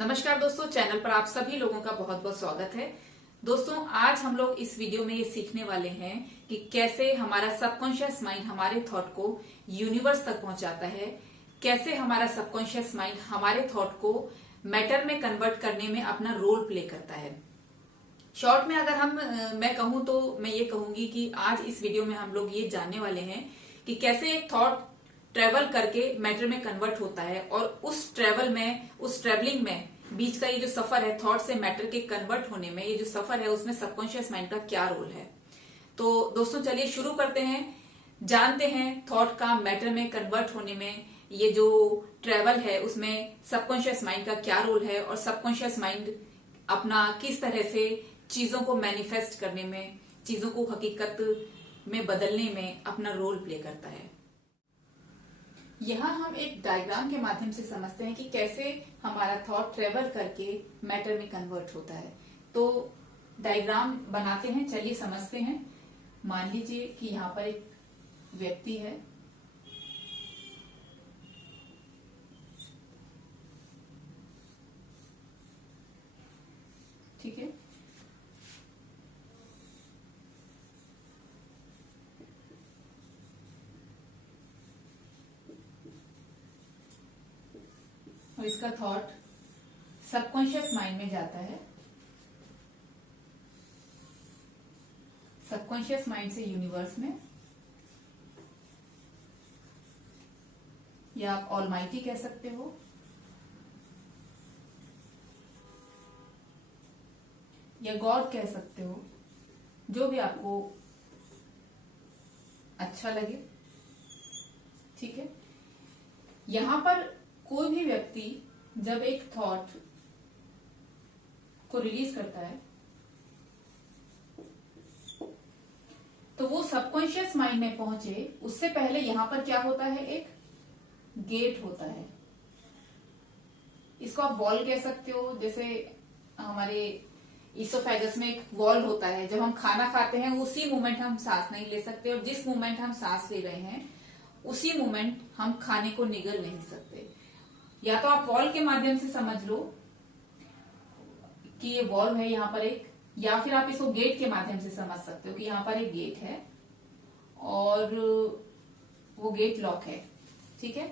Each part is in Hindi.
नमस्कार दोस्तों, चैनल पर आप सभी लोगों का बहुत बहुत स्वागत है। दोस्तों, आज हम लोग इस वीडियो में ये सीखने वाले हैं कि कैसे हमारा सबकॉन्शियस माइंड हमारे थॉट को यूनिवर्स तक पहुंचाता है, कैसे हमारा सबकॉन्शियस माइंड हमारे थॉट को मैटर में कन्वर्ट करने में अपना रोल प्ले करता है। शॉर्ट में अगर मैं कहूं तो मैं ये कहूंगी कि आज इस वीडियो में हम लोग ये जानने वाले हैं कि कैसे एक थॉट ट्रेवल करके मैटर में कन्वर्ट होता है और उस ट्रेवलिंग में बीच का ये जो सफर है थॉट से मैटर के कन्वर्ट होने में, ये जो सफर है उसमें सबकॉन्शियस माइंड का क्या रोल है। तो दोस्तों चलिए शुरू करते हैं, जानते हैं थॉट का मैटर में कन्वर्ट होने में ये जो ट्रेवल है उसमें सबकॉन्शियस माइंड का क्या रोल है और सबकॉन्शियस माइंड अपना किस तरह से चीजों को मैनिफेस्ट करने में, चीजों को हकीकत में बदलने में अपना रोल प्ले करता है। यहाँ हम एक डायग्राम के माध्यम से समझते हैं कि कैसे हमारा थॉट ट्रेवल करके मैटर में कन्वर्ट होता है। तो डायग्राम बनाते हैं, चलिए समझते हैं। मान लीजिए कि यहाँ पर एक व्यक्ति है, ठीक है। और इसका थॉट सबकॉन्शियस माइंड में जाता है, सबकॉन्शियस माइंड से यूनिवर्स में, या आप ऑलमाइटी कह सकते हो, या गॉड कह सकते हो, जो भी आपको अच्छा लगे, ठीक है। यहां पर कोई भी व्यक्ति जब एक थॉट को रिलीज करता है तो वो सबकॉन्शियस माइंड में पहुंचे उससे पहले यहां पर क्या होता है, एक गेट होता है। इसको आप वॉल कह सकते हो। जैसे हमारे इसोफेगस में एक वॉल होता है, जब हम खाना खाते हैं उसी मोमेंट हम सांस नहीं ले सकते और जिस मोमेंट हम सांस ले रहे हैं उसी मोमेंट हम खाने को निगल नहीं सकते। या तो आप वॉल के माध्यम से समझ लो कि ये वॉल है यहाँ पर एक, या फिर आप इसको गेट के माध्यम से समझ सकते हो कि यहाँ पर एक गेट है और वो गेट लॉक है, ठीक है।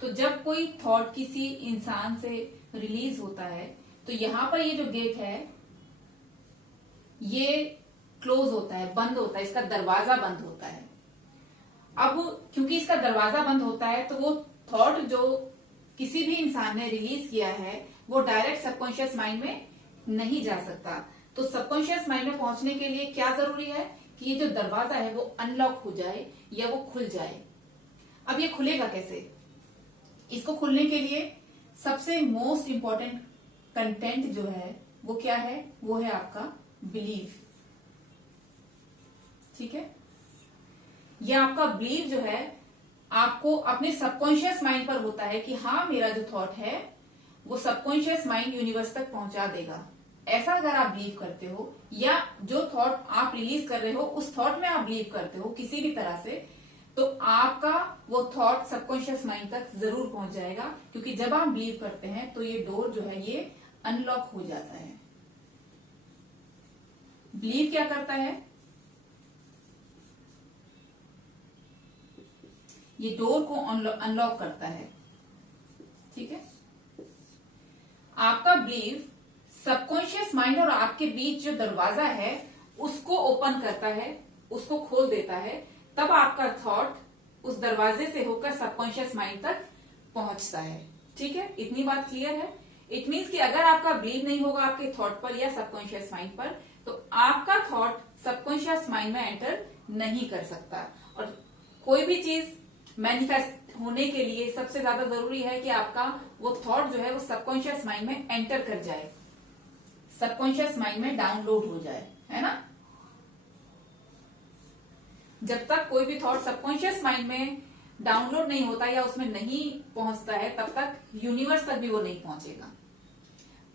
तो जब कोई थॉट किसी इंसान से रिलीज होता है तो यहाँ पर ये जो गेट है ये क्लोज होता है, बंद होता है, इसका दरवाजा बंद होता है। अब क्योंकि इसका दरवाजा बंद होता है तो वो थॉट जो किसी भी इंसान ने रिलीज किया है वो डायरेक्ट सबकॉन्शियस माइंड में नहीं जा सकता। तो सबकॉन्शियस माइंड में पहुंचने के लिए क्या जरूरी है कि ये जो दरवाजा है वो अनलॉक हो जाए या वो खुल जाए। अब ये खुलेगा कैसे? इसको खुलने के लिए सबसे मोस्ट इंपॉर्टेंट कंटेंट जो है वो क्या है, वो है आपका बिलीफ, ठीक है। यह आपका बिलीफ जो है आपको अपने सबकॉन्शियस माइंड पर होता है कि हाँ, मेरा जो थॉट है वो सबकॉन्शियस माइंड यूनिवर्स तक पहुंचा देगा। ऐसा अगर आप बिलीव करते हो या जो थॉट आप रिलीज कर रहे हो उस थॉट में आप बिलीव करते हो किसी भी तरह से, तो आपका वो थॉट सबकॉन्शियस माइंड तक जरूर पहुंच जाएगा। क्योंकि जब आप बिलीव करते हैं तो ये डोर जो है ये अनलॉक हो जाता है। बिलीव क्या करता है, ये डोर को अनलॉक करता है, ठीक है। आपका बिलीव सबकॉन्शियस माइंड और आपके बीच जो दरवाजा है उसको ओपन करता है, उसको खोल देता है। तब आपका थॉट उस दरवाजे से होकर सबकॉन्शियस माइंड तक पहुंचता है, ठीक है। इतनी बात क्लियर है। इट मीन्स कि अगर आपका बिलीव नहीं होगा आपके थॉट पर या सबकॉन्शियस माइंड पर तो आपका थॉट सबकॉन्शियस माइंड में एंटर नहीं कर सकता। और कोई भी चीज मैनिफेस्ट होने के लिए सबसे ज्यादा जरूरी है कि आपका वो थॉट जो है वो सबकॉन्शियस माइंड में एंटर कर जाए, सबकॉन्शियस माइंड में डाउनलोड हो जाए, है ना। जब तक कोई भी थॉट सबकॉन्शियस माइंड में डाउनलोड नहीं होता या उसमें नहीं पहुंचता है तब तक यूनिवर्स तक भी वो नहीं पहुंचेगा।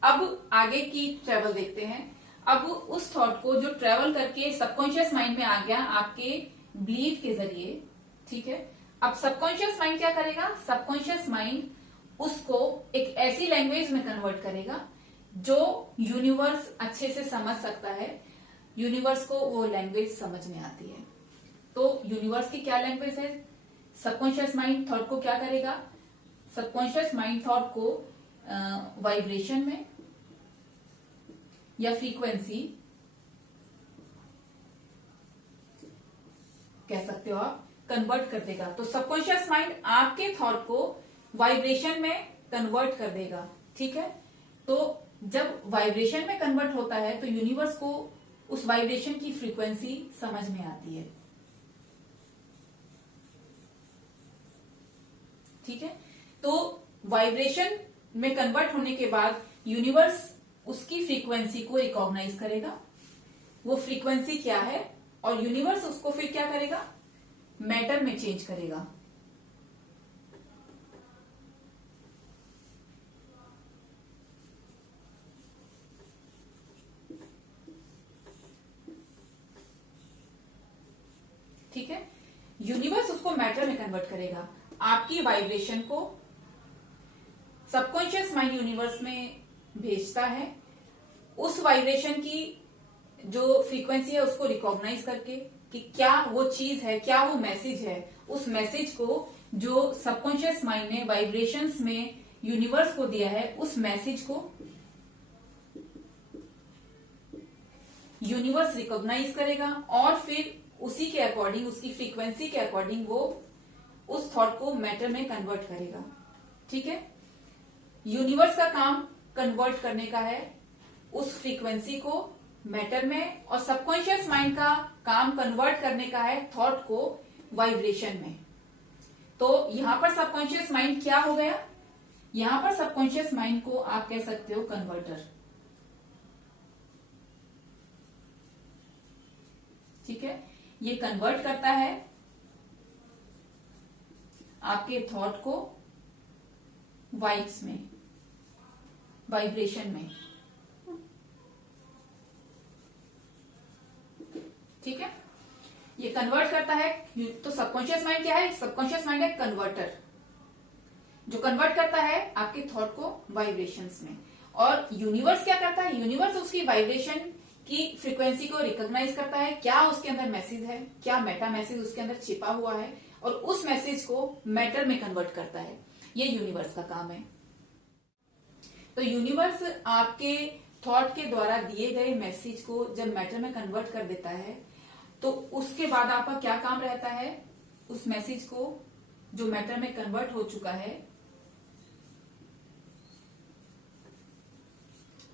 अब आगे की ट्रेवल देखते हैं। अब उस थॉट को जो ट्रेवल करके सबकॉन्शियस माइंड में आ गया आपके बिलीफ के जरिए, ठीक है। अब सबकॉन्शियस माइंड क्या करेगा, सबकॉन्शियस माइंड उसको एक ऐसी लैंग्वेज में कन्वर्ट करेगा जो यूनिवर्स अच्छे से समझ सकता है, यूनिवर्स को वो लैंग्वेज समझ में आती है। तो यूनिवर्स की क्या लैंग्वेज है? सबकॉन्शियस माइंड थॉट को क्या करेगा? सबकॉन्शियस माइंड थॉट को वाइब्रेशन में या फ्रीक्वेंसी कह सकते हो आप, कन्वर्ट कर देगा। तो सबकॉन्शियस माइंड आपके थॉट को वाइब्रेशन में कन्वर्ट कर देगा, ठीक है। तो जब वाइब्रेशन में कन्वर्ट होता है तो यूनिवर्स को उस वाइब्रेशन की फ्रीक्वेंसी समझ में आती है, ठीक है। तो वाइब्रेशन में कन्वर्ट होने के बाद यूनिवर्स उसकी फ्रीक्वेंसी को रिकॉग्नाइज करेगा, वो फ्रीक्वेंसी क्या है, और यूनिवर्स उसको फिर क्या करेगा? मैटर में चेंज करेगा। ठीक है, यूनिवर्स उसको मैटर में कन्वर्ट करेगा। आपकी वाइब्रेशन को सबकॉन्शियस माइंड यूनिवर्स में भेजता है, उस वाइब्रेशन की जो फ्रीक्वेंसी है उसको रिकॉग्नाइज करके कि क्या वो चीज है, क्या वो मैसेज है, उस मैसेज को जो सबकॉन्शियस माइंड ने वाइब्रेशंस में यूनिवर्स को दिया है, उस मैसेज को यूनिवर्स रिकॉग्नाइज करेगा और फिर उसी के अकॉर्डिंग, उसकी फ्रीक्वेंसी के अकॉर्डिंग वो उस थॉट को मैटर में कन्वर्ट करेगा, ठीक है। यूनिवर्स का काम कन्वर्ट करने का है उस फ्रीक्वेंसी को मैटर में, और सबकॉन्शियस माइंड का काम कन्वर्ट करने का है थॉट को वाइब्रेशन में। तो यहां पर सबकॉन्शियस माइंड क्या हो गया? यहां पर सबकॉन्शियस माइंड को आप कह सकते हो कन्वर्टर, ठीक है। ये कन्वर्ट करता है आपके थॉट को वाइब्स में, वाइब्रेशन में, ठीक है। ये कन्वर्ट करता है। तो सबकॉन्शियस माइंड क्या है? सबकॉन्शियस माइंड है कन्वर्टर, जो कन्वर्ट करता है आपके थॉट को वाइब्रेशंस में। और यूनिवर्स क्या करता है? यूनिवर्स उसकी वाइब्रेशन की फ्रीक्वेंसी को रिकॉग्नाइज करता है, क्या उसके अंदर मैसेज है, क्या मेटा मैसेज उसके अंदर छिपा हुआ है, और उस मैसेज को मैटर में कन्वर्ट करता है। ये यूनिवर्स का काम है। तो यूनिवर्स आपके थॉट के द्वारा दिए गए मैसेज को जब मैटर में कन्वर्ट कर देता है, तो उसके बाद आपका क्या काम रहता है? उस मैसेज को जो मैटर में कन्वर्ट हो चुका है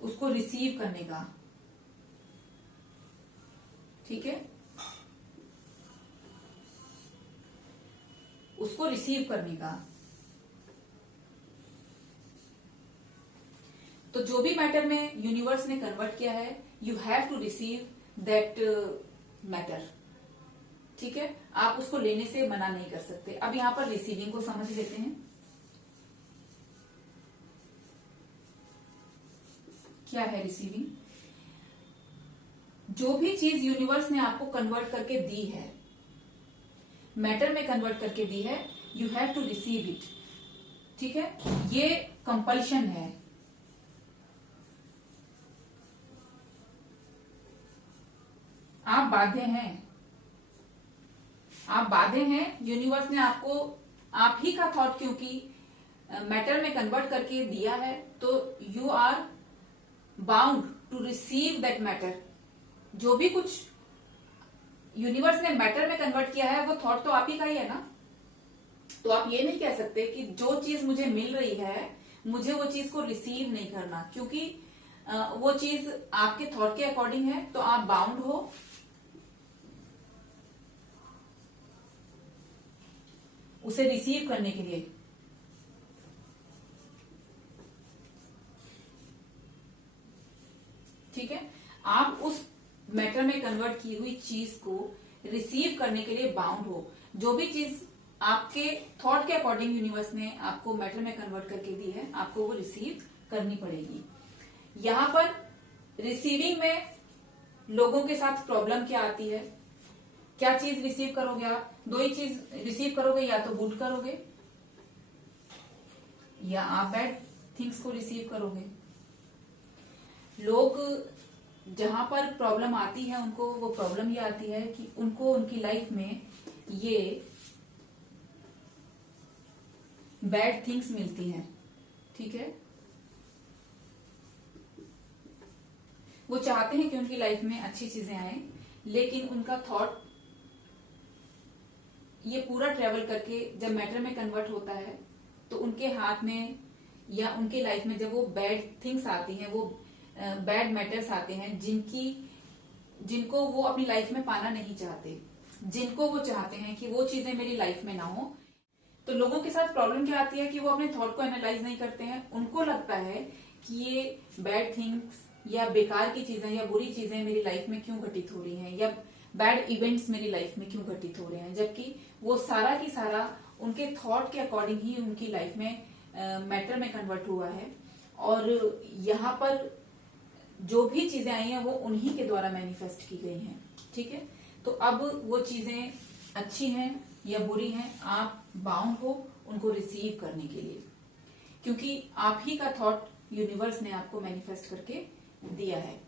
उसको रिसीव करने का, ठीक है, उसको रिसीव करने का। तो जो भी मैटर में यूनिवर्स ने कन्वर्ट किया है, you have to receive that matter, ठीक है। आप उसको लेने से मना नहीं कर सकते। अब यहां पर रिसीविंग को समझ लेते हैं। क्या है रिसीविंग? जो भी चीज यूनिवर्स ने आपको कन्वर्ट करके दी है, मैटर में कन्वर्ट करके दी है, you have to receive it, ठीक है। ये कंपल्शन है। आप बाध्य हैं, आप बाध्य हैं। यूनिवर्स ने आपको, आप ही का थॉट क्योंकि मैटर में कन्वर्ट करके दिया है, तो you are bound to receive that matter. जो भी कुछ यूनिवर्स ने मैटर में कन्वर्ट किया है वो थॉट तो आप ही का ही है ना। तो आप ये नहीं कह सकते कि जो चीज मुझे मिल रही है मुझे वो चीज को रिसीव नहीं करना, क्योंकि वो चीज आपके थॉट के अकॉर्डिंग है, तो आप बाउंड हो उसे रिसीव करने के लिए। ठीक है, आप उस मैटर में कन्वर्ट की हुई चीज को रिसीव करने के लिए बाउंड हो। जो भी चीज आपके थॉट के अकॉर्डिंग यूनिवर्स ने आपको मैटर में कन्वर्ट करके दी है, आपको वो रिसीव करनी पड़ेगी। यहां पर रिसीविंग में लोगों के साथ प्रॉब्लम क्या आती है? क्या चीज रिसीव करोगे आप? दो ही चीज रिसीव करोगे, या तो गुड करोगे या आप बैड थिंग्स को रिसीव करोगे। लोग जहां पर प्रॉब्लम आती है उनको वो प्रॉब्लम ये आती है कि उनको उनकी लाइफ में ये बैड थिंग्स मिलती हैं, ठीक है। वो चाहते हैं कि उनकी लाइफ में अच्छी चीजें आए, लेकिन उनका थॉट ये पूरा ट्रेवल करके जब मैटर में कन्वर्ट होता है तो उनके हाथ में या उनके लाइफ में जब वो बैड थिंग्स आती हैं, वो बैड मैटर्स आते हैं जिनको वो अपनी लाइफ में पाना नहीं चाहते, जिनको वो चाहते हैं कि वो चीजें मेरी लाइफ में ना हो। तो लोगों के साथ प्रॉब्लम क्या आती है कि वो अपने थॉट को एनालाइज नहीं करते हैं। उनको लगता है कि ये बैड थिंग्स या बेकार की चीजें या बुरी चीजें मेरी लाइफ में क्यों घटित हो रही हैं, या बैड इवेंट्स मेरी लाइफ में क्यों घटित हो रहे हैं, जबकि वो सारा की सारा उनके थॉट के अकॉर्डिंग ही उनकी लाइफ में मैटर में कन्वर्ट हुआ है। और यहाँ पर जो भी चीजें आई हैं वो उन्हीं के द्वारा मैनिफेस्ट की गई हैं, ठीक है। तो अब वो चीजें अच्छी हैं या बुरी हैं, आप बाउंड हो उनको रिसीव करने के लिए, क्योंकि आप ही का थॉट यूनिवर्स ने आपको मैनिफेस्ट करके दिया है,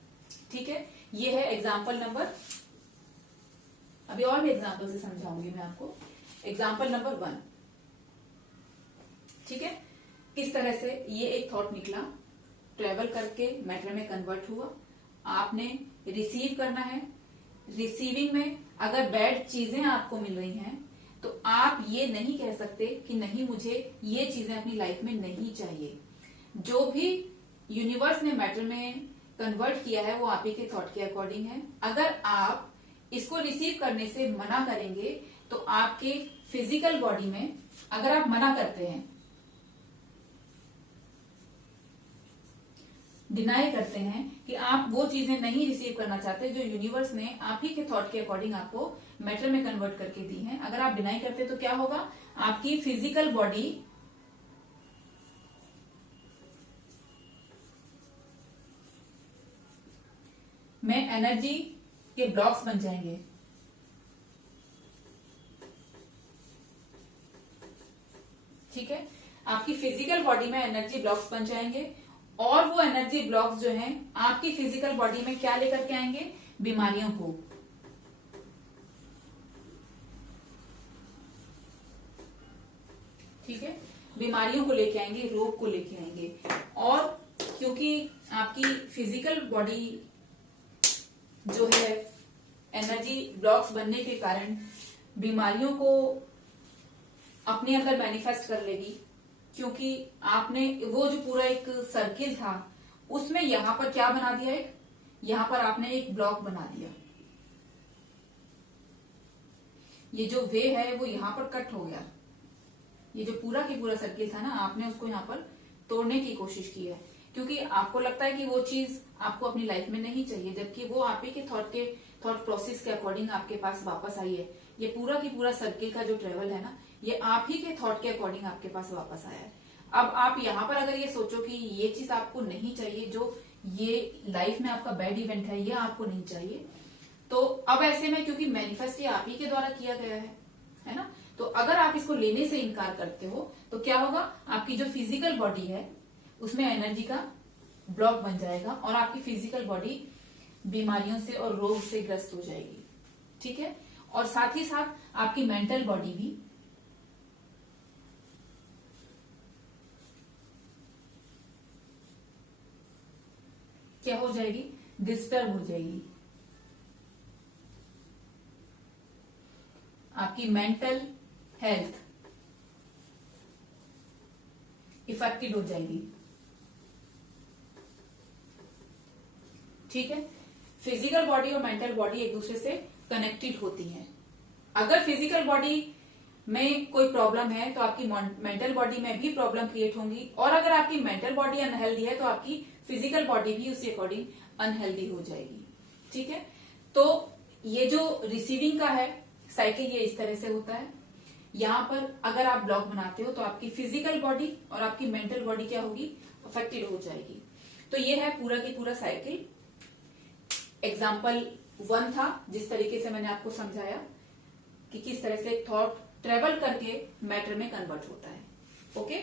ठीक है। ये है एग्जाम्पल नंबर, अभी और भी एग्जाम्पल से समझाऊंगी मैं आपको। एग्जाम्पल नंबर 1, ठीक है। किस तरह से ये एक थॉट निकला, ट्रेवल करके मैटर में कन्वर्ट हुआ, आपने रिसीव करना है। रिसीविंग में अगर बैड चीजें आपको मिल रही हैं तो आप ये नहीं कह सकते कि नहीं मुझे ये चीजें अपनी लाइफ में नहीं चाहिए। जो भी यूनिवर्स ने मैटर में कन्वर्ट किया है वो आप ही के थॉट के अकॉर्डिंग है। अगर आप इसको रिसीव करने से मना करेंगे तो आपके फिजिकल बॉडी में, अगर आप मना करते हैं, डिनाई करते हैं कि आप वो चीजें नहीं रिसीव करना चाहते जो यूनिवर्स ने आप ही के थॉट के अकॉर्डिंग आपको मैटर में कन्वर्ट करके दी हैं, अगर आप डिनाई करते तो क्या होगा, आपकी फिजिकल बॉडी में एनर्जी के ब्लॉक्स बन जाएंगे, ठीक है। आपकी फिजिकल बॉडी में एनर्जी ब्लॉक्स बन जाएंगे और वो एनर्जी ब्लॉक्स जो हैं आपकी फिजिकल बॉडी में क्या लेकर के आएंगे, बीमारियों को, ठीक है। बीमारियों को लेके आएंगे, रोग को लेके आएंगे। और क्योंकि आपकी फिजिकल बॉडी जो है एनर्जी ब्लॉक्स बनने के कारण बीमारियों को अपने अंदर मैनिफेस्ट कर लेगी, क्योंकि आपने वो जो पूरा एक सर्किल था उसमें यहां पर क्या बना दिया, एक यहां पर आपने एक ब्लॉक बना दिया। ये जो वे है वो यहां पर कट हो गया। ये जो पूरा की पूरा सर्किल था ना, आपने उसको यहां पर तोड़ने की कोशिश की है, क्योंकि आपको लगता है कि वो चीज आपको अपनी लाइफ में नहीं चाहिए, जबकि वो आप ही के थॉट प्रोसेस के अकॉर्डिंग आपके पास वापस आई है। ये पूरा की पूरा सर्किल का जो ट्रेवल है ना, ये आप ही के थॉट के अकॉर्डिंग आपके पास वापस आया है। अब आप यहाँ पर अगर ये सोचो कि ये चीज आपको नहीं चाहिए, जो ये लाइफ में आपका बैड इवेंट है, ये आपको नहीं चाहिए, तो अब ऐसे में क्योंकि मैनिफेस्ट ये आप ही के द्वारा किया गया है ना, तो अगर आप इसको लेने से इनकार करते हो तो क्या होगा, आपकी जो फिजिकल बॉडी है उसमें एनर्जी का ब्लॉक बन जाएगा और आपकी फिजिकल बॉडी बीमारियों से और रोग से ग्रस्त हो जाएगी, ठीक है। और साथ ही साथ आपकी मेंटल बॉडी भी क्या हो जाएगी, डिस्टर्ब हो जाएगी। आपकी मेंटल हेल्थ इफेक्टेड हो जाएगी, ठीक है। फिजिकल बॉडी और मेंटल बॉडी एक दूसरे से कनेक्टेड होती हैं। अगर फिजिकल बॉडी में कोई प्रॉब्लम है तो आपकी मेंटल बॉडी में भी प्रॉब्लम क्रिएट होंगी, और अगर आपकी मेंटल बॉडी अनहेल्दी है तो आपकी फिजिकल बॉडी भी उसी अकॉर्डिंग अनहेल्दी हो जाएगी, ठीक है। तो ये जो रिसीविंग का है साइकिल, ये इस तरह से होता है। यहाँ पर अगर आप ब्लॉक बनाते हो तो आपकी फिजिकल बॉडी और आपकी मेंटल बॉडी क्या होगी, अफेक्टेड हो जाएगी। तो ये है पूरा की पूरा साइकिल। एग्जाम्पल 1 था, जिस तरीके से मैंने आपको समझाया कि किस तरह से एक थॉट ट्रेवल करके मैटर में कन्वर्ट होता है। ओके,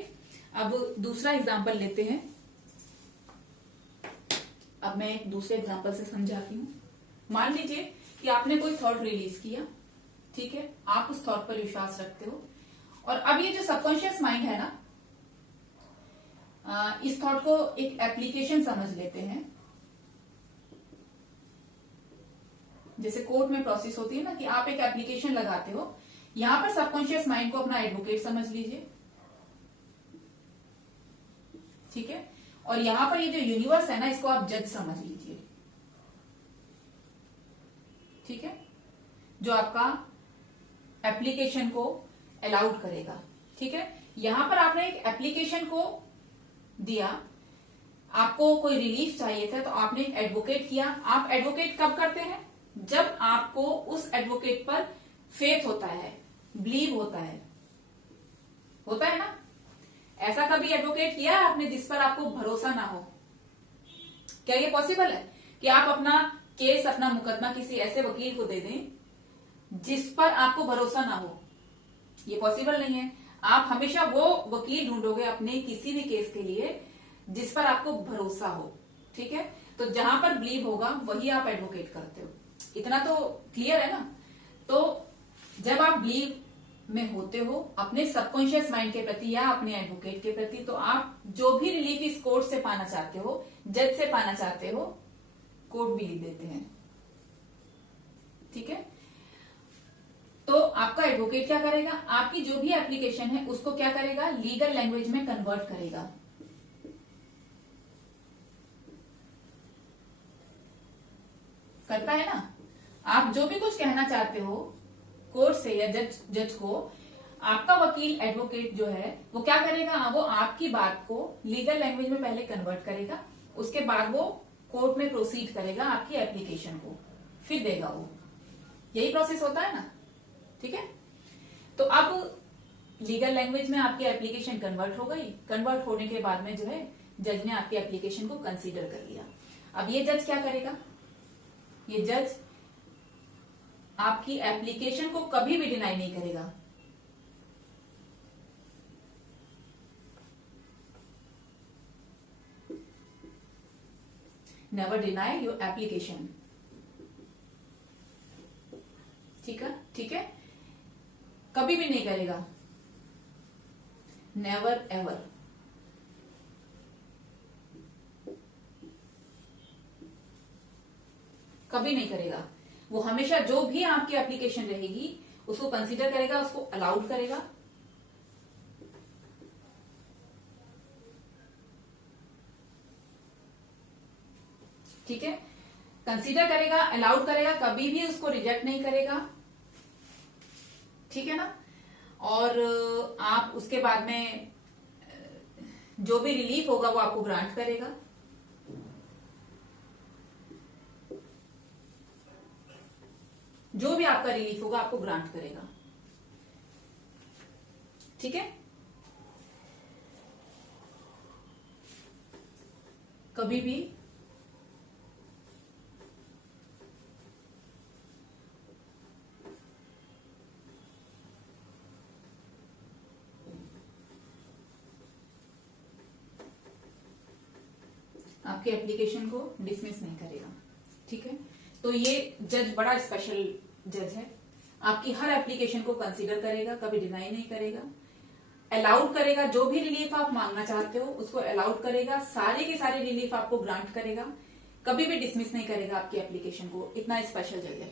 अब दूसरा एग्जाम्पल लेते हैं। अब मैं एक दूसरे एग्जाम्पल से समझाती हूँ। मान लीजिए कि आपने कोई थॉट रिलीज किया, ठीक है, आप उस थॉट पर विश्वास रखते हो, और अब ये जो सबकॉन्शियस माइंड है ना, इस थॉट को एक एप्लीकेशन समझ लेते हैं। जैसे कोर्ट में प्रोसेस होती है ना कि आप एक एप्लीकेशन लगाते हो, यहां पर सबकॉन्शियस माइंड को अपना एडवोकेट समझ लीजिए, ठीक है, और यहां पर ये जो यूनिवर्स है ना, इसको आप जज समझ लीजिए, ठीक है, जो आपका एप्लीकेशन को अलाउड करेगा, ठीक है। यहां पर आपने एक एप्लीकेशन को दिया, आपको कोई रिलीफ चाहिए था, तो आपने एक एडवोकेट किया। आप एडवोकेट कब करते हैं? जब आपको उस एडवोकेट पर फेथ होता है, बिलीव होता है ना। ऐसा कभी एडवोकेट किया है आपने जिस पर आपको भरोसा ना हो? क्या ये पॉसिबल है कि आप अपना केस, अपना मुकदमा किसी ऐसे वकील को दे दें जिस पर आपको भरोसा ना हो? ये पॉसिबल नहीं है। आप हमेशा वो वकील ढूंढोगे अपने किसी भी केस के लिए जिस पर आपको भरोसा हो, ठीक है। तो जहां पर बिलीव होगा वही आप एडवोकेट करते हो। इतना तो क्लियर है ना। तो जब आप बिलीव में होते हो अपने सबकॉन्शियस माइंड के प्रति या अपने एडवोकेट के प्रति, तो आप जो भी रिलीफ इस कोर्ट से पाना चाहते हो, जज से पाना चाहते हो, कोर्ट भी लिख देते हैं, ठीक है। तो आपका एडवोकेट क्या करेगा? आपकी जो भी एप्लीकेशन है उसको क्या करेगा? लीगल लैंग्वेज में कन्वर्ट करेगा। करता है ना। आप जो भी कुछ कहना चाहते हो कोर्ट से या जज को, आपका वकील एडवोकेट जो है वो क्या करेगा? वो आपकी बात को लीगल लैंग्वेज में पहले कन्वर्ट करेगा, उसके बाद वो कोर्ट में प्रोसीड करेगा आपकी एप्लीकेशन को, फिर देगा वो। यही प्रोसेस होता है ना, ठीक है। तो अब लीगल लैंग्वेज में आपकी एप्लीकेशन कन्वर्ट हो गई। कन्वर्ट होने के बाद में जो है जज ने आपकी एप्लीकेशन को कंसीडर कर लिया। अब ये जज क्या करेगा? ये जज आपकी एप्लीकेशन को कभी भी डिनाई नहीं करेगा। नेवर डिनाई योर एप्लीकेशन, ठीक है, ठीक है, कभी भी नहीं करेगा। Never ever. कभी नहीं करेगा। वो हमेशा जो भी आपकी एप्लीकेशन रहेगी उसको कंसीडर करेगा, उसको अलाउड करेगा, ठीक है। कंसीडर करेगा, अलाउड करेगा, कभी भी उसको रिजेक्ट नहीं करेगा, ठीक है ना। और आप उसके बाद में जो भी रिलीफ होगा वो आपको ग्रांट करेगा। जो भी आपका रिलीफ होगा आपको ग्रांट करेगा, ठीक है। कभी भी आपके एप्लीकेशन को डिसमिस नहीं करेगा, ठीक है। तो ये जज बड़ा स्पेशल जज है। आपकी हर एप्लीकेशन को कंसीडर करेगा, कभी डिनाई नहीं करेगा, अलाउड करेगा। जो भी रिलीफ आप मांगना चाहते हो उसको अलाउड करेगा, सारे के सारे रिलीफ आपको ग्रांट करेगा, कभी भी डिसमिस नहीं करेगा आपकी एप्लीकेशन को। इतना स्पेशल जज है,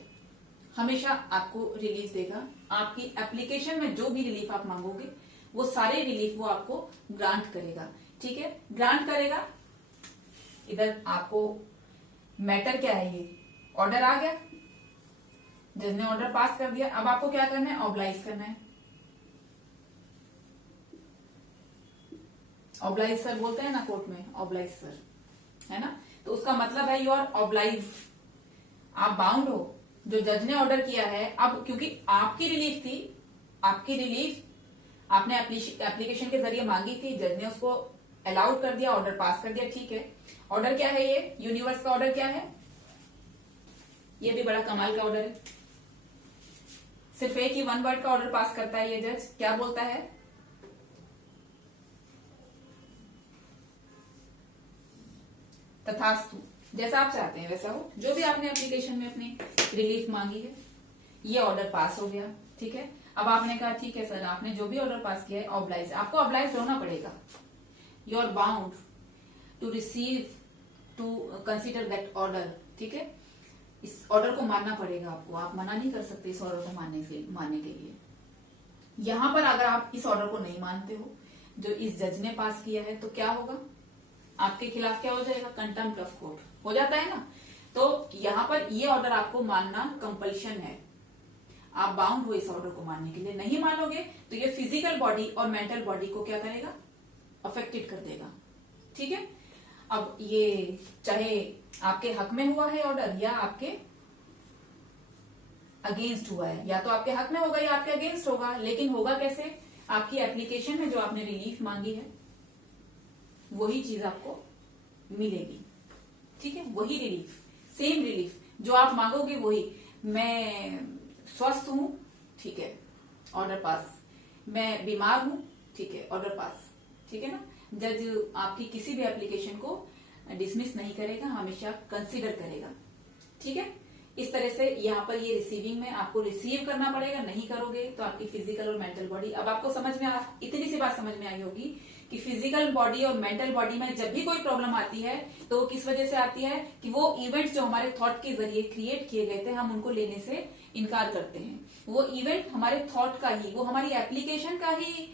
हमेशा आपको रिलीफ देगा। आपकी एप्लीकेशन में जो भी रिलीफ आप मांगोगे वो सारे रिलीफ वो आपको ग्रांट करेगा, ठीक है। ग्रांट करेगा। इधर आपको मैटर क्या है? ये ऑर्डर आ गया, जज ने ऑर्डर पास कर दिया। अब आपको क्या करना है? ऑब्लाइज करना है। ऑब्लाइज सर बोलते हैं ना कोर्ट में, ऑब्लाइज सर, है ना। तो उसका मतलब है यू आर ऑब्लाइज, आप बाउंड हो। जो जज ने ऑर्डर किया है, अब क्योंकि आपकी रिलीफ थी, आपकी रिलीफ आपने एप्लीकेशन के जरिए मांगी थी, जज ने उसको अलाउड कर दिया, ऑर्डर पास कर दिया, ठीक है। ऑर्डर क्या है? ये यूनिवर्स का ऑर्डर क्या है? ये भी बड़ा कमाल का ऑर्डर है। सिर्फ एक ही वन वर्ड का ऑर्डर पास करता है ये जज। क्या बोलता है? तथास्तु, जैसा आप चाहते हैं वैसा हो। जो भी आपने एप्लीकेशन में अपनी रिलीफ मांगी है, ये ऑर्डर पास हो गया, ठीक है। अब आपने कहा ठीक है सर, आपने जो भी ऑर्डर पास किया है ऑब्लाइज, आपको ऑब्लाइज होना पड़ेगा। You are bound to receive, to consider that order, ठीक है। इस ऑर्डर को मानना पड़ेगा आपको, आप मना नहीं कर सकते इस ऑर्डर को मानने के लिए। यहां पर अगर आप इस ऑर्डर को नहीं मानते हो जो इस जज ने पास किया है, तो क्या होगा, आपके खिलाफ क्या हो जाएगा, कंटेम्प्ट ऑफ कोर्ट हो जाता है ना। तो यहां पर ये ऑर्डर आपको मानना कंपल्शन है, आप बाउंड हो इस ऑर्डर को मानने के लिए। नहीं मानोगे तो ये फिजिकल बॉडी और मेंटल बॉडी को क्या करेगा, अफेक्टेड कर देगा, ठीक है। अब ये चाहे आपके हक में हुआ है ऑर्डर या आपके अगेंस्ट हुआ है, या तो आपके हक में होगा या आपके अगेंस्ट होगा, लेकिन होगा कैसे, आपकी एप्लीकेशन में जो आपने रिलीफ मांगी है वही चीज आपको मिलेगी, ठीक है। वही रिलीफ, सेम रिलीफ जो आप मांगोगे वही। मैं स्वस्थ हूं, ठीक है, ऑर्डर पास। मैं बीमार हूं, ठीक है, ऑर्डर पास, ठीक है ना। जज आपकी किसी भी एप्लीकेशन को डिसमिस नहीं करेगा, हमेशा कंसीडर करेगा, ठीक है। इस तरह से यहाँ पर ये रिसीविंग में आपको रिसीव करना पड़ेगा, नहीं करोगे तो आपकी फिजिकल और मेंटल बॉडी। अब आपको समझ में इतनी सी बात समझ में आई होगी कि फिजिकल बॉडी और मेंटल बॉडी में जब भी कोई प्रॉब्लम आती है तो किस वजह से आती है कि वो इवेंट्स जो हमारे थॉट के जरिए क्रिएट किए गए थे, हम उनको लेने से इनकार करते हैं। वो इवेंट हमारे थॉट का ही, वो हमारी एप्लीकेशन का ही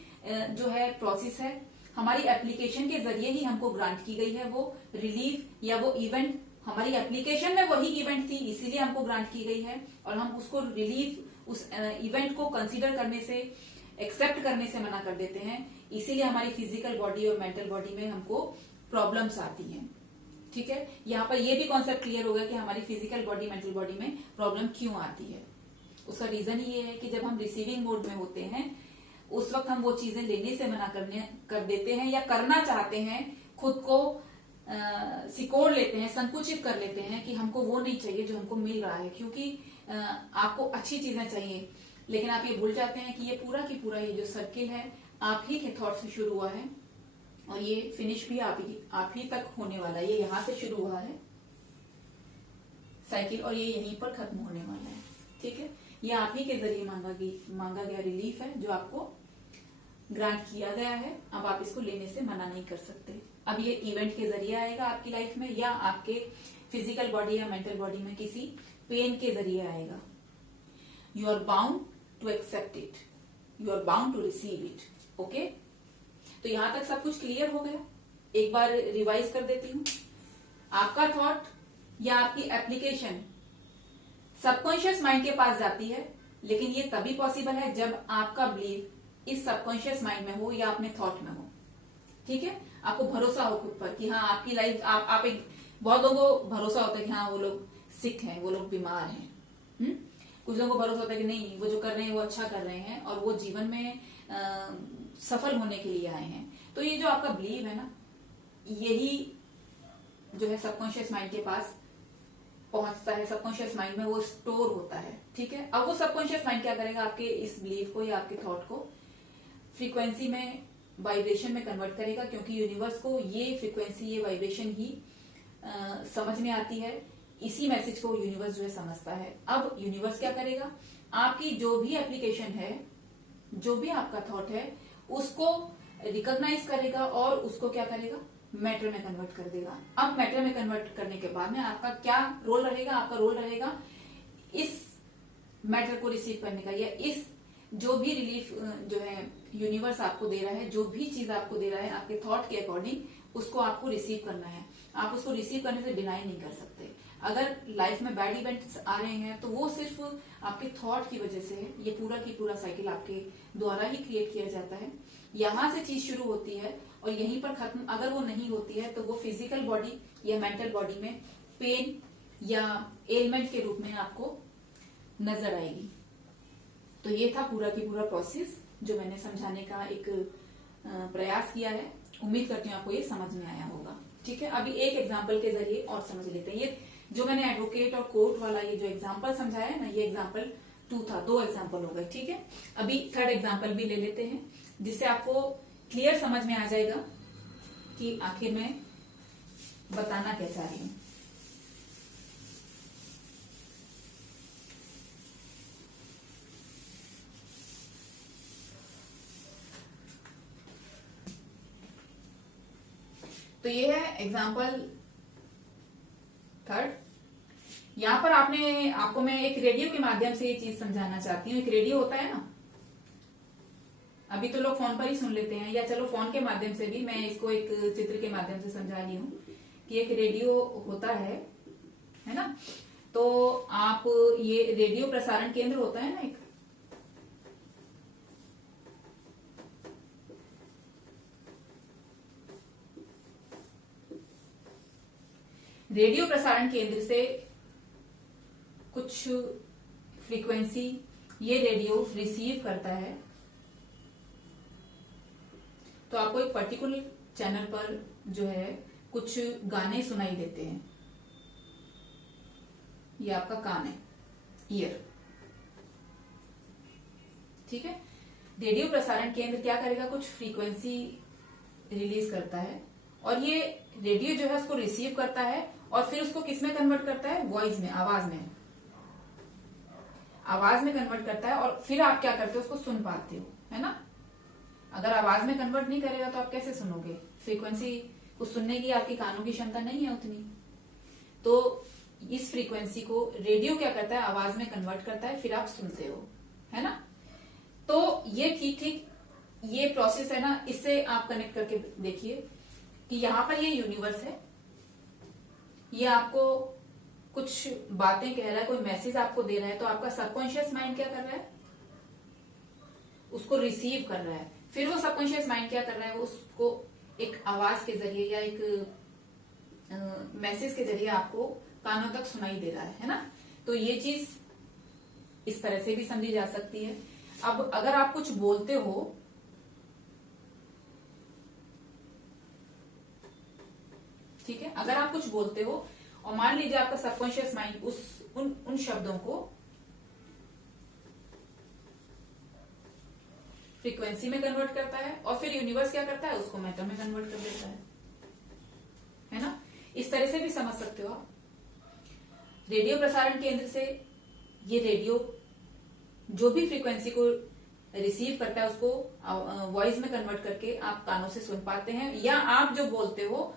जो है प्रोसेस है, हमारी एप्लीकेशन के जरिए ही हमको ग्रांट की गई है वो रिलीफ या वो इवेंट। हमारी एप्लीकेशन में वही इवेंट थी, इसीलिए हमको ग्रांट की गई है, और हम उसको रिलीफ, उस इवेंट को कंसीडर करने से, एक्सेप्ट करने से मना कर देते हैं। इसीलिए हमारी फिजिकल बॉडी और मेंटल बॉडी में हमको प्रॉब्लम्स आती हैं, ठीक है। यहाँ पर ये भी कॉन्सेप्ट क्लियर होगा कि हमारी फिजिकल बॉडी, मेंटल बॉडी में प्रॉब्लम क्यों आती है। उसका रीजन ये है कि जब हम रिसीविंग मोड में होते हैं उस वक्त हम वो चीजें लेने से मना कर देते हैं, या करना चाहते हैं, खुद को सिकोड़ लेते हैं, संकुचित कर लेते हैं कि हमको वो नहीं चाहिए जो हमको मिल रहा है, क्योंकि आपको अच्छी चीजें चाहिए। लेकिन आप ये भूल जाते हैं कि ये पूरा की पूरा ये जो सर्किल है आप ही के थॉट से शुरू हुआ है और ये फिनिश भी आप ही तक होने वाला है। ये यहां से शुरू हुआ है साइकिल और ये यहीं पर खत्म होने वाला है, ठीक है। ये आप ही के जरिए मांगा गया रिलीफ है जो आपको ग्रांट किया गया है। अब आप इसको लेने से मना नहीं कर सकते। अब ये इवेंट के जरिए आएगा आपकी लाइफ में, या आपके फिजिकल बॉडी या मेंटल बॉडी में किसी पेन के जरिए आएगा। You are bound to accept it, you are bound to receive it, okay. तो यहां तक सब कुछ क्लियर हो गया। एक बार रिवाइज कर देती हूं। आपका थॉट या आपकी एप्लीकेशन सबकॉन्शियस माइंड के पास जाती है, लेकिन ये तभी पॉसिबल है जब आपका बिलीव इस सबकॉन्शियस माइंड में हो या अपने थॉट में हो, ठीक है। आपको भरोसा हो खुद पर कि हाँ आपकी लाइफ, आप एक, बहुत लोगों को भरोसा होता है कि हाँ वो लोग सिक हैं, वो लोग बीमार हैं। कुछ लोगों को भरोसा होता है कि नहीं, वो जो कर रहे हैं वो अच्छा कर रहे हैं और वो जीवन में सफल होने के लिए आए हैं। तो ये जो आपका बिलीव है ना, यही जो है सबकॉन्शियस माइंड के पास पहुंचता है, सबकॉन्शियस माइंड में वो स्टोर होता है, ठीक है। अब वो सबकॉन्शियस माइंड क्या करेगा, आपके इस बिलीव को या आपके थॉट को फ्रीक्वेंसी में, वाइब्रेशन में कन्वर्ट करेगा, क्योंकि यूनिवर्स को ये फ्रीक्वेंसी, ये वाइब्रेशन ही समझ में आती है। इसी मैसेज को यूनिवर्स जो है समझता है। अब यूनिवर्स क्या करेगा, आपकी जो भी एप्लीकेशन है, जो भी आपका थॉट है, उसको रिकॉग्नाइज करेगा और उसको क्या करेगा, मैटर में कन्वर्ट कर देगा। अब मैटर में कन्वर्ट करने के बाद में आपका क्या रोल रहेगा, आपका रोल रहेगा इस मैटर को रिसीव करने का, या इस जो भी रिलीफ जो है यूनिवर्स आपको दे रहा है, जो भी चीज आपको दे रहा है आपके थॉट के अकॉर्डिंग, उसको आपको रिसीव करना है। आप उसको रिसीव करने से डिनाई नहीं कर सकते। अगर लाइफ में बैड इवेंट्स आ रहे हैं तो वो सिर्फ आपके थॉट की वजह से है। ये पूरा की पूरा साइकिल आपके द्वारा ही क्रिएट किया जाता है। यहां से चीज शुरू होती है और यहीं पर खत्म। अगर वो नहीं होती है तो वो फिजिकल बॉडी या मेंटल बॉडी में पेन या एलिमेंट के रूप में आपको नजर आएगी। तो ये था पूरा की पूरा प्रोसेस जो मैंने समझाने का एक प्रयास किया है। उम्मीद करती हूँ आपको ये समझ में आया होगा, ठीक है। अभी एक एग्जाम्पल के जरिए और समझ लेते हैं। ये जो मैंने एडवोकेट और कोर्ट वाला ये जो एग्जाम्पल समझाया है ना, ये एग्जाम्पल 2 था, 2 एग्जाम्पल हो गए, ठीक है। अभी 3rd एग्जाम्पल भी ले लेते हैं, जिससे आपको क्लियर समझ में आ जाएगा कि आखिर में बताना क्या चाह रही हूँ। तो ये है एग्जाम्पल थर्ड। यहां पर आपको मैं एक रेडियो के माध्यम से ये चीज समझाना चाहती हूँ। एक रेडियो होता है ना, अभी तो लोग फोन पर ही सुन लेते हैं, या चलो फोन के माध्यम से भी मैं इसको एक चित्र के माध्यम से समझा रही हूँ कि एक रेडियो होता है ना। तो आप ये रेडियो प्रसारण केंद्र होता है ना एक, रेडियो प्रसारण केंद्र से कुछ फ्रीक्वेंसी ये रेडियो रिसीव करता है। तो आपको एक पर्टिकुलर चैनल पर जो है कुछ गाने सुनाई देते हैं। ये आपका कान है, ईयर, ठीक है। रेडियो प्रसारण केंद्र क्या करेगा, कुछ फ्रीक्वेंसी रिलीज करता है और ये रेडियो जो है उसको रिसीव करता है और फिर उसको किस में कन्वर्ट करता है, वॉइस में, आवाज में, आवाज में कन्वर्ट करता है। और फिर आप क्या करते हो, उसको सुन पाते हो, है ना। अगर आवाज में कन्वर्ट नहीं करेगा तो आप कैसे सुनोगे, फ्रीक्वेंसी को सुनने की आपकी कानों की क्षमता नहीं है उतनी। तो इस फ्रीक्वेंसी को रेडियो क्या करता है, आवाज में कन्वर्ट करता है, फिर आप सुनते हो, है ना। तो ये ठीक ये प्रोसेस है ना, इससे आप कनेक्ट करके देखिए कि यहां पर ये यूनिवर्स है, ये आपको कुछ बातें कह रहा है, कोई मैसेज आपको दे रहा है। तो आपका सबकॉन्शियस माइंड क्या कर रहा है, उसको रिसीव कर रहा है। फिर वो सबकॉन्शियस माइंड क्या कर रहा है, वो उसको एक आवाज के जरिए या एक मैसेज के जरिए आपको कानों तक सुनाई दे रहा है ना। तो ये चीज इस तरह से भी समझी जा सकती है। अब अगर आप कुछ बोलते हो, ठीक है, अगर आप कुछ बोलते हो और मान लीजिए आपका सबकॉन्शियस माइंड उन शब्दों को फ्रीक्वेंसी में कन्वर्ट करता है और फिर यूनिवर्स क्या करता है, उसको मैटर में कन्वर्ट कर देता है ना। इस तरह से भी समझ सकते हो आप। रेडियो प्रसारण केंद्र से ये रेडियो जो भी फ्रीक्वेंसी को रिसीव करता है उसको वॉइस में कन्वर्ट करके आप कानों से सुन पाते हैं, या आप जो बोलते हो,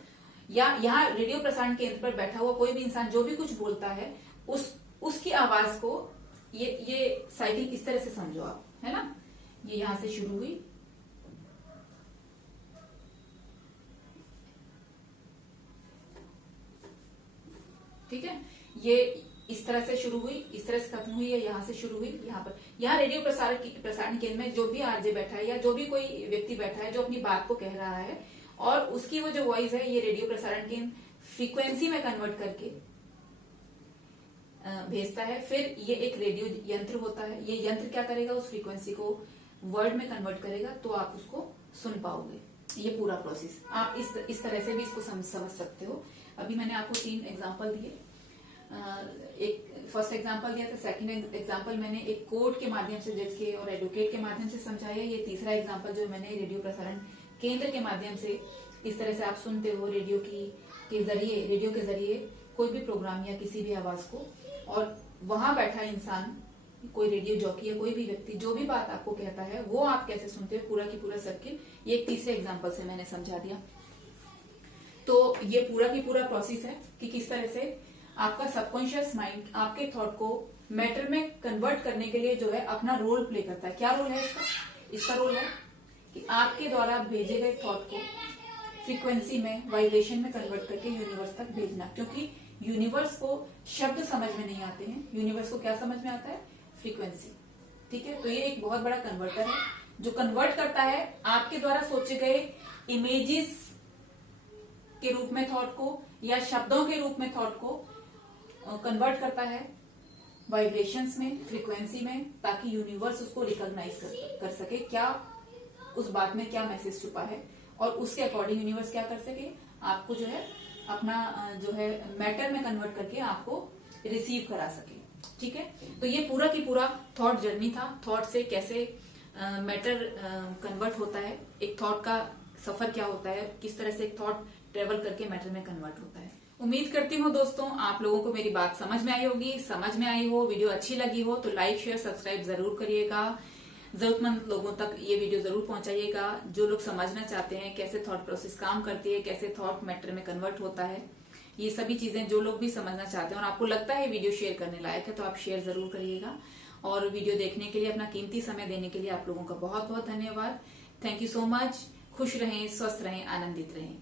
या यहाँ रेडियो प्रसारण केंद्र पर बैठा हुआ कोई भी इंसान जो भी कुछ बोलता है उसकी आवाज को ये साइकिल इस तरह से समझो आप, है ना। ये यहां से शुरू हुई, ठीक है, ये इस तरह से शुरू हुई, इस तरह से खत्म हुई, है यहां से शुरू हुई, यहाँ पर, यहाँ रेडियो प्रसारण केंद्र में जो भी आरजे बैठा है या जो भी कोई व्यक्ति बैठा है जो अपनी बात को कह रहा है, और उसकी वो जो वॉइस है ये रेडियो प्रसारण केंद्र फ्रीक्वेंसी में कन्वर्ट करके भेजता है। फिर ये एक रेडियो यंत्र होता है, ये यंत्र क्या करेगा, उस फ्रीक्वेंसी को वर्ड में कन्वर्ट करेगा, तो आप उसको सुन पाओगे। ये पूरा प्रोसेस आप इस तरह से भी इसको समझ सकते हो। अभी मैंने आपको 3 एग्जांपल दिए, एक फर्स्ट एग्जांपल दिया था, सेकंड एग्जांपल मैंने एक कोर्ट के माध्यम से, जज के और एडवोकेट के माध्यम से समझाया, ये तीसरा एग्जांपल जो मैंने रेडियो प्रसारण केंद्र के माध्यम से इस तरह से आप सुनते हो रेडियो के जरिए कोई भी प्रोग्राम या किसी भी आवाज को, और वहां बैठा इंसान, कोई रेडियो जॉकी या कोई भी व्यक्ति जो भी बात आपको कहता है वो आप कैसे सुनते हो, पूरा की पूरा सर्किल ये एक तीसरे एग्जांपल से मैंने समझा दिया। तो ये पूरा की पूरा प्रोसेस है कि किस तरह से आपका सबकॉन्शियस माइंड आपके थॉट को मैटर में कन्वर्ट करने के लिए जो है अपना रोल प्ले करता है। क्या रोल है इसका रोल है कि आपके द्वारा भेजे गए थॉट को फ्रीक्वेंसी में, वाइब्रेशन में कन्वर्ट करके यूनिवर्स तक भेजना। क्योंकि यूनिवर्स को शब्द समझ में नहीं आते हैं, यूनिवर्स को क्या समझ में आता है, फ्रीक्वेंसी, ठीक है। तो ये एक बहुत बड़ा कन्वर्टर है जो कन्वर्ट करता है आपके द्वारा सोचे गए इमेजेस के रूप में थॉट को, या शब्दों के रूप में थॉट को कन्वर्ट करता है वाइब्रेशंस में, फ्रीक्वेंसी में, ताकि यूनिवर्स उसको रिकॉग्नाइज कर सके, क्या उस बात में क्या मैसेज छुपा है, और उसके अकॉर्डिंग यूनिवर्स क्या कर सके, आपको जो है अपना जो है मैटर में कन्वर्ट करके आपको रिसीव करा सके, ठीक है। तो ये पूरा की पूरा थॉट जर्नी था, थॉट से कैसे मैटर कन्वर्ट होता है, एक थॉट का सफर क्या होता है, किस तरह से एक थॉट ट्रेवल करके मैटर में कन्वर्ट होता है। उम्मीद करती हूँ दोस्तों आप लोगों को मेरी बात समझ में आई होगी। समझ में आई हो, वीडियो अच्छी लगी हो तो लाइक शेयर सब्सक्राइब जरूर करिएगा। जरूरतमंद लोगों तक ये वीडियो जरूर पहुंचाइएगा। जो लोग समझना चाहते हैं कैसे थॉट प्रोसेस काम करती है, कैसे थॉट मैटर में कन्वर्ट होता है, ये सभी चीजें जो लोग भी समझना चाहते हैं और आपको लगता है वीडियो शेयर करने लायक है तो आप शेयर जरूर करिएगा। और वीडियो देखने के लिए, अपना कीमती समय देने के लिए आप लोगों का बहुत बहुत धन्यवाद। Thank you so much. खुश रहें, स्वस्थ रहें, आनंदित रहें।